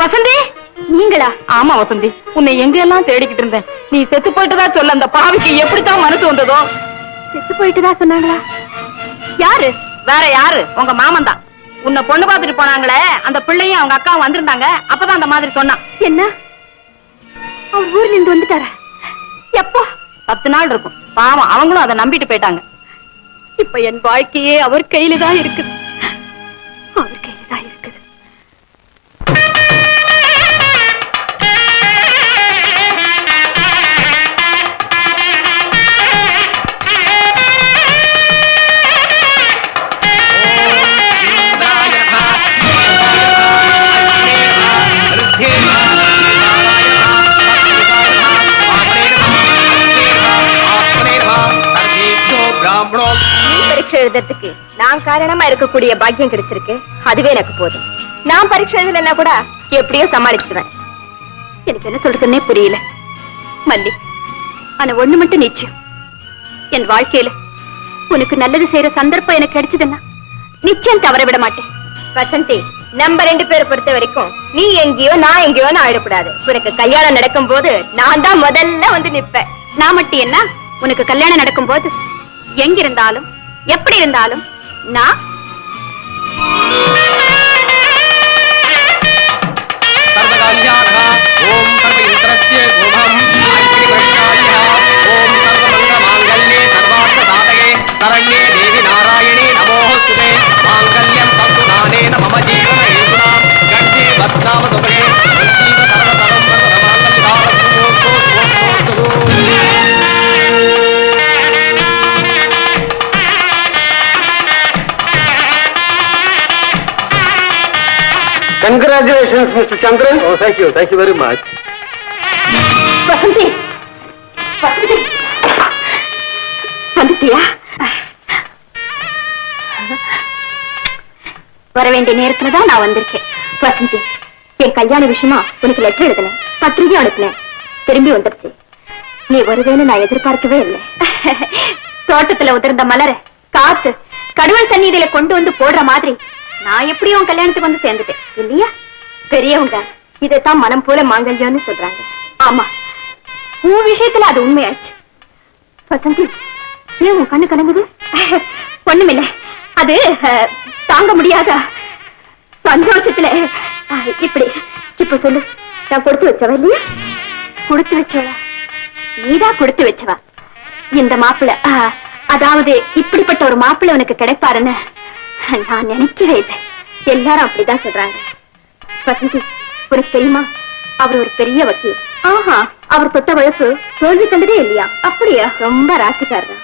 வசந்தி, நீங்களா? ஆமா வசந்தி, உன்னை எங்க எல்லாம் தேடிக்கிட்டு இருந்தேன். நீ செத்து போயிட்டுதான் சொல்ல அந்த பாவிக்கு எப்படித்தான் மனசு வந்ததோ. செத்து போயிட்டுதான் சொன்னாங்களா? யாரு? வேற யாரு? உங்க மாமன் தான். உன்னை பொண்ணு பார்த்துட்டு போனாங்களே, அந்த பிள்ளையும் அவங்க அக்காவும் வந்திருந்தாங்க. அப்பதான் அந்த மாதிரி சொன்னான். என்ன? அவர் ஊர்ல இருந்து வந்துட்டாரா? எப்போ? 10 நாள் இருக்கும். பாவம், அவங்களும் அதை நம்பிட்டு போயிட்டாங்க. இப்ப என் வாழ்க்கையே அவர் கையில தான் இருக்குது. அவர் கையில தான் இருக்குது. பரீட்சை எழுதுறதுக்கு நான் காரணமா இருக்கக்கூடிய பாக்கியம் கிடைச்சிருக்கு. அதுவே எனக்கு போதும். நான் பரீட்சை எழுதலன்னா கூட எப்படியோ சமாளிச்சுடுவேன். எனக்கு என்ன சொல்றதுன்னே புரியல மல்லி. ஆனா ஒண்ணு மட்டும் நிச்சயம், என் வாழ்க்கையில உனக்கு நல்லது செய்யற சந்தர்ப்பம் எனக்கு கிடைச்சதுன்னா நிச்சயம் தவற விட மாட்டேன். வசந்தி, நம்ம 2 பேரை பொறுத்த வரைக்கும் நீ எங்கேயோ நான் எங்கேயோன்னு ஆயிடக்கூடாது. உனக்கு கல்யாணம் நடக்கும் போது நான் தான் முதல்ல வந்து நிப்பேன். நான் மட்டும் என்ன, உனக்கு கல்யாணம் நடக்கும் போது எங்கிருந்தாலும் எப்படி இருந்தாலும் நான் சரண்யே தேவி நாராயணி நமோஸ்துதே மாங்கல்யம் தந்து நானேன மம ஜீவன ஹேதுனா கண்டே பத்நாம துபே ஜீவ சரள பரம் பரம மாங்கல்யார Congratulations, Mr. Chandran. Oh, thank you very much. Vasanthi, Vasanthi வந்துட்டியா? வர வேண்டிய நேரத்துலதான் நான் வந்திருக்கேன். வசந்தி, என் கல்யாண விஷயமா உனக்கு லெட்டர் எழுதினேன், பத்திரிகை அனுப்பினேன், திரும்பி வந்துருச்சு. நீ வருவேன்னு நான் எதிர்பார்க்கவே இல்லை. தோட்டத்துல உதிர்ந்த மலர காத்து கடவுள் சந்நிதியில கொண்டு வந்து போடுற மாதிரி நான் எப்படி உன் கல்யாணத்துக்கு வந்து சேர்ந்துட்டேன் இல்லையா? பெரியவங்க இதைத்தான் மனம் போல மாங்கல்யம்னு சொல்றாங்க. ஆமா, உன் விஷயத்துல அது உண்மையாச்சு. வசந்தி, ஏன் உன் கண்ணு கலங்குது? ஒண்ணுமில்ல, அது தாங்க முடியாத சந்தோஷத்துல இப்படி. இப்ப சொல்லு, நான் கொடுத்து வச்சவா இல்லையா? கொடுத்து வச்சவா? நீதான் கொடுத்து வச்சவா. இந்த மாப்பிள்ள, அதாவது இப்படிப்பட்ட ஒரு மாப்பிள்ள உனக்கு கிடைப்பாருன்னு நான் நினைக்கவே இல்லை. எல்லாரும் அப்படிதான் சொல்றாங்க. வசந்தி, உனக்கு தெரியுமா, அவர் ஒரு பெரிய வக்கீல். ஆஹா, அவர் தொட்ட வழக்கு தோல்வி கண்டதே இல்லையா? அப்படியா? ரொம்ப ராசிக்காரர்.